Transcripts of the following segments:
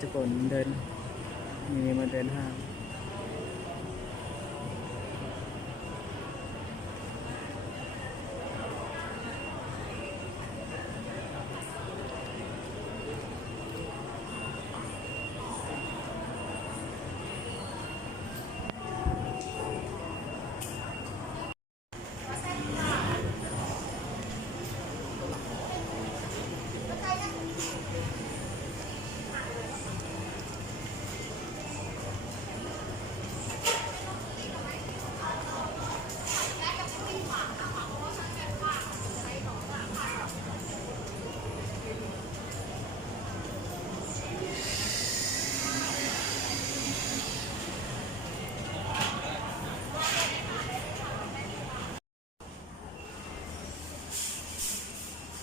ทุกคนเดินนี่มาเดินห้าง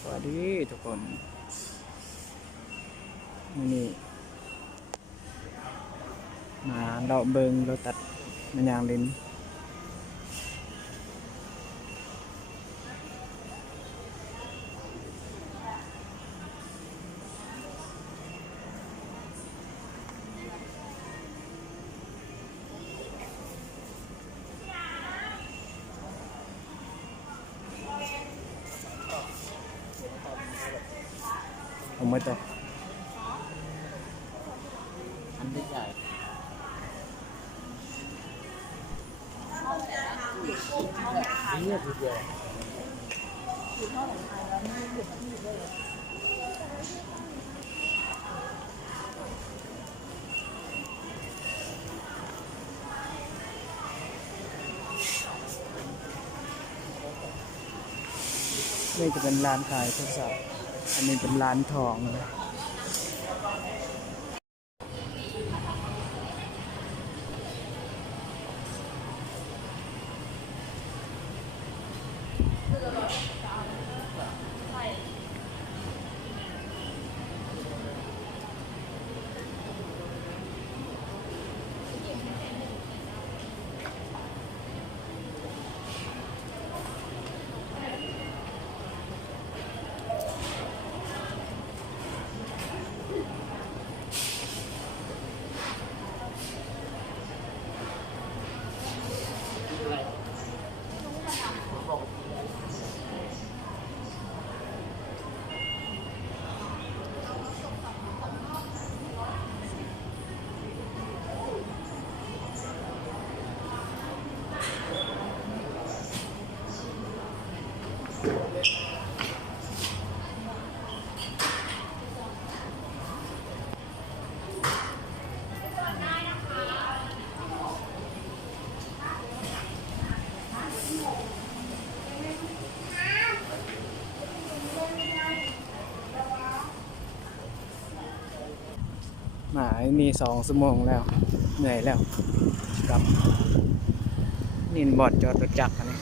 สวัสดีทุกคนนี่มาเราเบิงเราตัดมันยางลิ้นผมไม่ต่ออันที่ใหญ่เงียบทีเดียวนี่จะเป็นร้านขายโทรศัพท์อันนี้เป็นร้านทองนะหมายมี2 ชั่วโมงแล้วเหนื่อยแล้วกับนินบอดจอดรถจักรอันนี้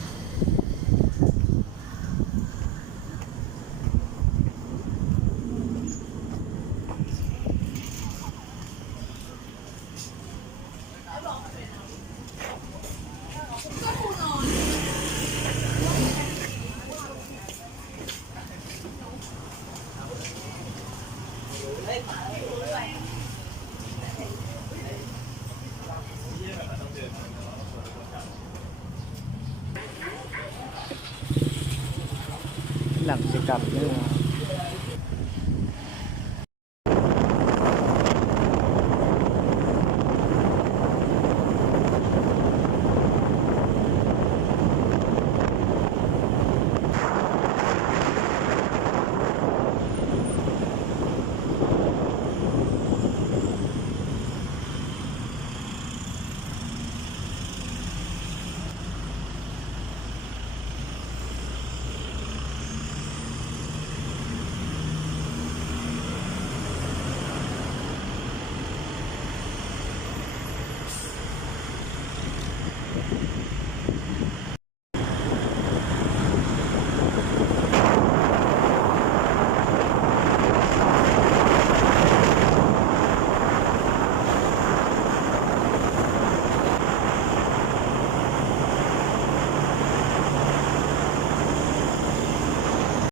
หลังจะกลับเนี่ย